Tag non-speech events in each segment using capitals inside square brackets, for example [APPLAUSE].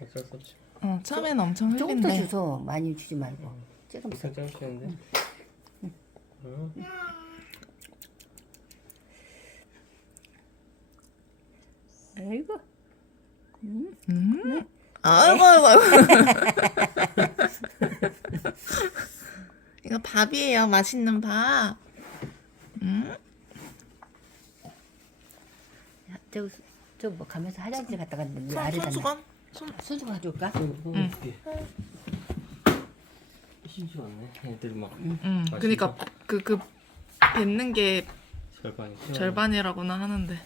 어쩔 수 없지. 어, 처음에는 엄청 조금 더 흘린데. 주소 많이 주지 말고 조금 더. 하시는데. 응. 아이고. 음. 아이고 아이고 아이고. [LAUGHS] [LAUGHS] 이거 밥이에요. 맛있는 밥. 음. 저저뭐 가면서 화장실 갔다 갔는데 손, 아래다 손수건. 손. 손수 가져올까? 응. 심심하네. 애들 막 음. 맛있어? 그러니까 그 그 뱉는 게 절반이. 절반이라고는 하는데.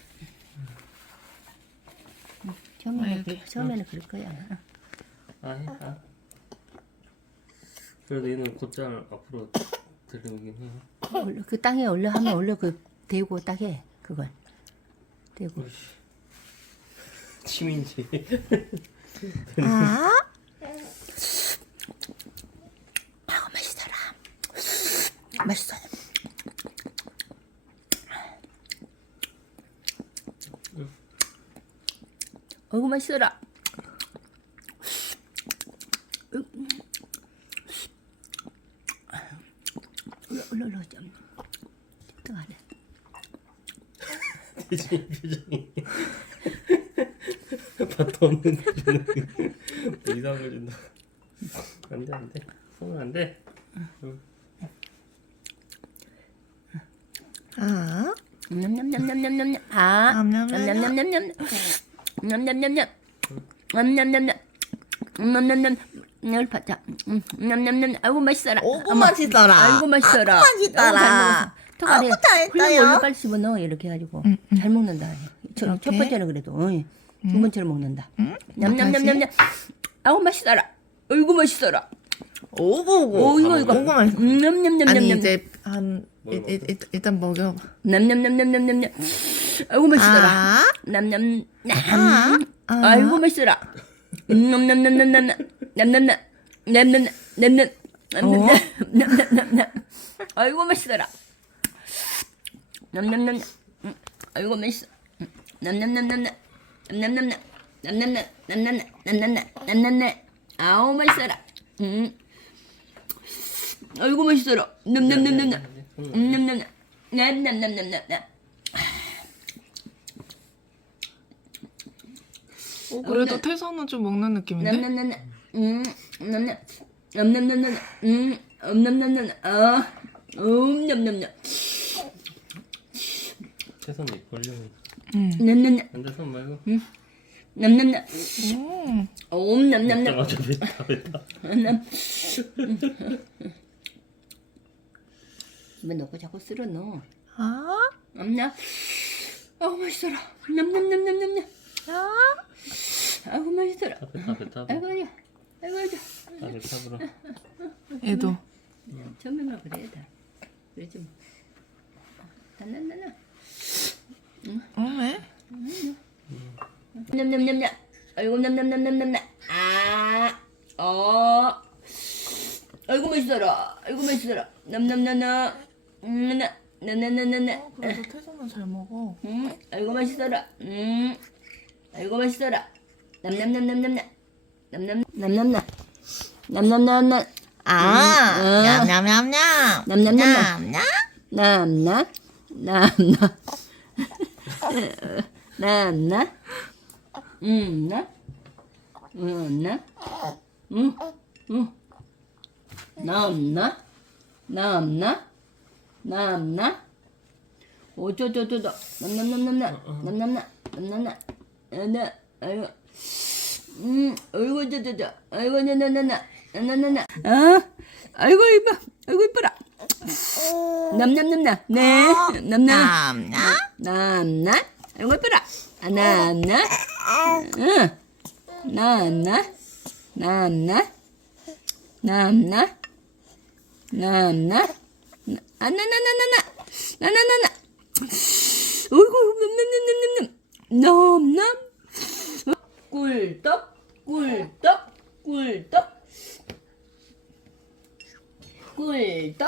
처음에는 아, 그. 처음에는 그럴 거야. 아, 해. 아. 그래도 얘는 곧잘 앞으로 들어오긴 해요. 원래 그 땅에 올려 하면 원래 그 대고 딱 해 그걸 대고. [LAUGHS] 침인지. 아. [LAUGHS] 아 맛있어라. 맛있어. 어구 맛있어라 올라 올라 좀. 뜨거하네. 표정이 표정이. [LAUGHS] 밭도 없는 표정이. 이상 걸린다. 안돼 안돼. 손은 안돼. 아. 냠냠냠냠냠냠. 아. 냠냠냠냠. 냠 냠냠냠. 냠 냠냠냠. 냠 냠냠냠. 냠냠냠. 열. 음, 냠냠냠. 아이고 맛있어라. 어머. 맛있어라. 아이고 맛있어라. 아구 맛있어라. 아구 잘했어요. 훌륭 빨리 씹어 넣어 이렇게 해가지고 음, 음. 잘 먹는다. 첫, 첫 이렇게? 번째는 그래도 어이. 두 번째는 먹는다. 음? 냠냠냠냠냠. 아이고 맛있어라. 아이고 맛있어라. 오구오구. 오 이거 이거. 맛있어. 음, 냠냠냠냠냠. 아니 이제 한뭘 일, 일, 일, 일단 먹여. 냠냠냠냠냠냠. 아이고 맛있어라. 아. 냠냠. 아. 아. 아이고 맛있어라. 냠냠냠냠냠 냠. 냠냠 냠. 냠냠 냠. 냠냠. 어? 냠냠냠냠. 아이고 맛있어라. 냠냠냠냠. 음, 아이고 맛있어. 음, 냠냠냠냠냠. 냠 냠냠냠. 냠냠냠. 냠냠냠. 냠냠냠. 냠냠냠. 아우 맛있어라. 음. 아이고 맛있어라. 냠냠냠냠냠. 냠냠냠. 냠냠냠냠냠. 오, 그래도 태선은 좀 먹는 느낌인데? 남남남남 음 남남 남남남남 음 남남남남 아음 남남남 최선이 벌려면 응. 남남남 안돼 손 말고. 남남남 음. 옴 남남남 맞아 뱉다 뱉다. 남 입에 넣고 자꾸 쓸어 넣어 아. 남남 아우 맛있어라 남남남남남남 아. 아우 맛있어라 다 뱉다 뱉다. 아이고 아야 아이고 아야 다 뱉다 불어. 얘도. 처음에만 그래야 돼 그러지 뭐 나나나나 어, 왜? 냠냠냠냠. 아이고 냠냠냠냠냠냠. 아. 어. 아이고 맛있어라. 아이고 맛있어라. 냠냠냠냠. 음. 나나나나나. 어, 그래도 태선은 잘 먹어. 음. 아이고 맛있어라. 음. 아이고 맛있어라. 냠냠냠냠냠냠. 냠냠 냠냠냠. 냠냠냠냠. 아. 음, 어. 냠냠냠냠. 냠냠냠냠. 냠냠. 남나 남나 남나 음나 음나 음음 남나 남나? 남나? 오저저저저. 남남남남나. 남남나. 남남나. 나 아이고. 음 아이고 저저저. 아이고 나나나나. 나 나나나. 아 아이고 이뻐 아이고 이뻐라. 남남남남. 네. 남남. 냠냠. 남나 아이고 이뻐라 아, 남나? 응. 남나? 남나? 남나? 남나? 아나나나나나. 나나나나. 어이구 남남남남남 남남 꿀떡 꿀떡 꿀떡. 꿀떡.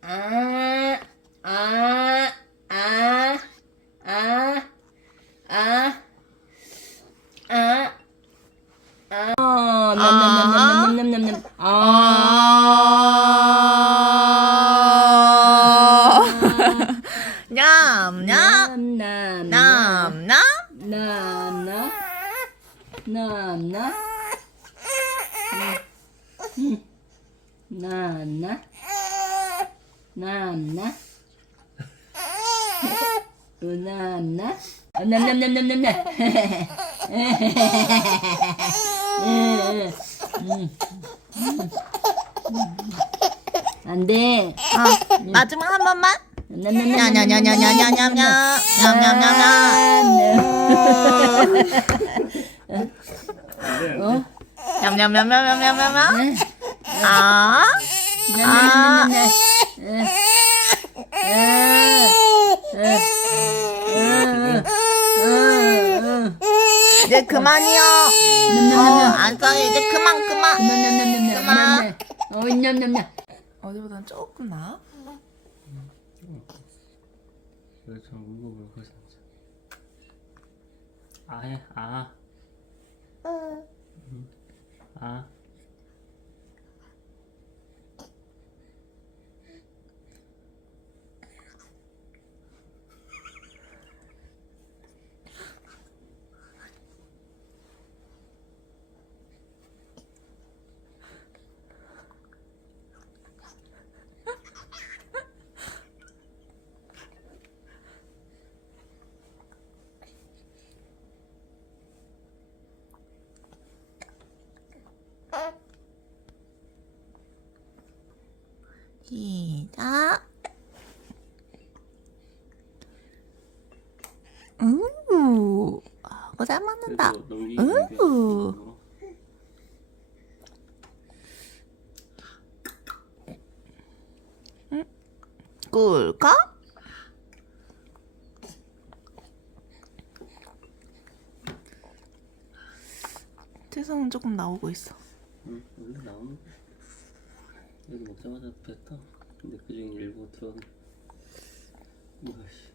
아, 아, 아, 나나 나나 나나 나나 남남남남남남 안돼 아, 마지막 한 번만 냠냠냠냠냠냠냠냠냠 안돼 어? 안 아 이제 그만이요 어 안 써요 이제 그만 그만 조금? 그래 좀 울고불고 진짜 아해 아 嗯。啊？ 시작. 음, 아고 잘 맞는다. 음. 꿀꺽. 세상은 조금 나오고 있어. 응, 원래 나오는 여기 먹자마자 뱉어 근데 그 중에 일부 들어오네. 뭐씨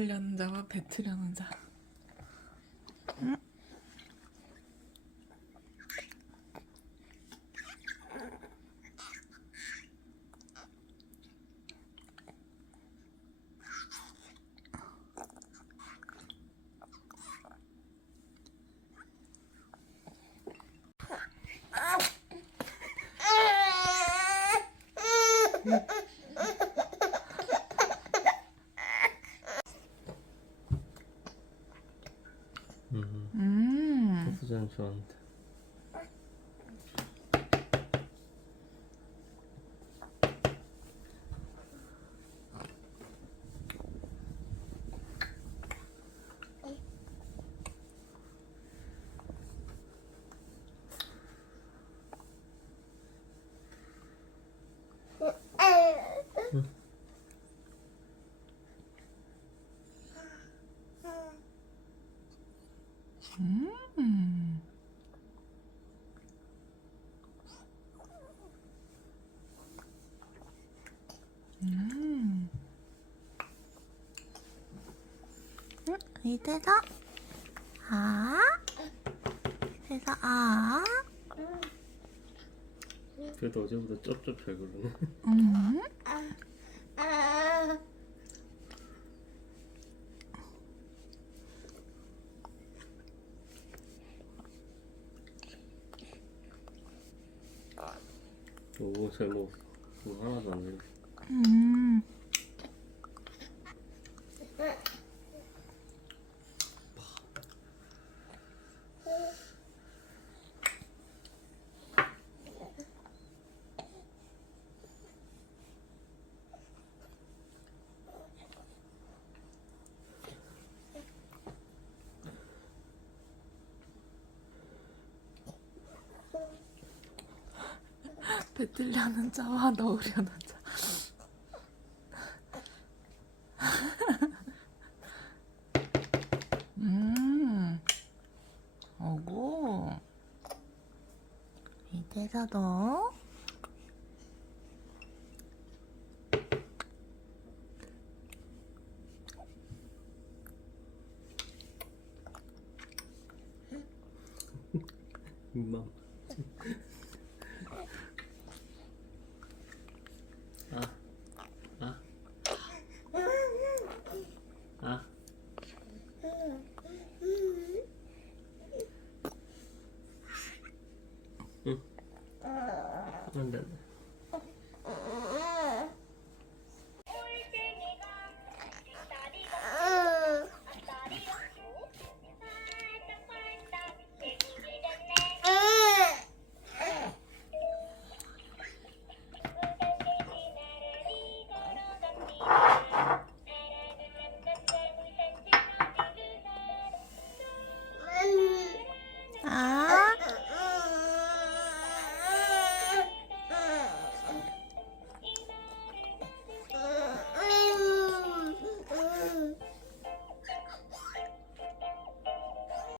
싸우려는 자와 배틀하는 자. 음. 음. 응, 이때서 아, 이때서 아, 그래도 어제보다 쩝쩝 잘 부르네 음. 별로 뭐 하나도 안 해. 배틀려는 자와 넣으려는 자. 음. 어구. 밑에서 넣어. 민 응. 안 돼, 안 돼.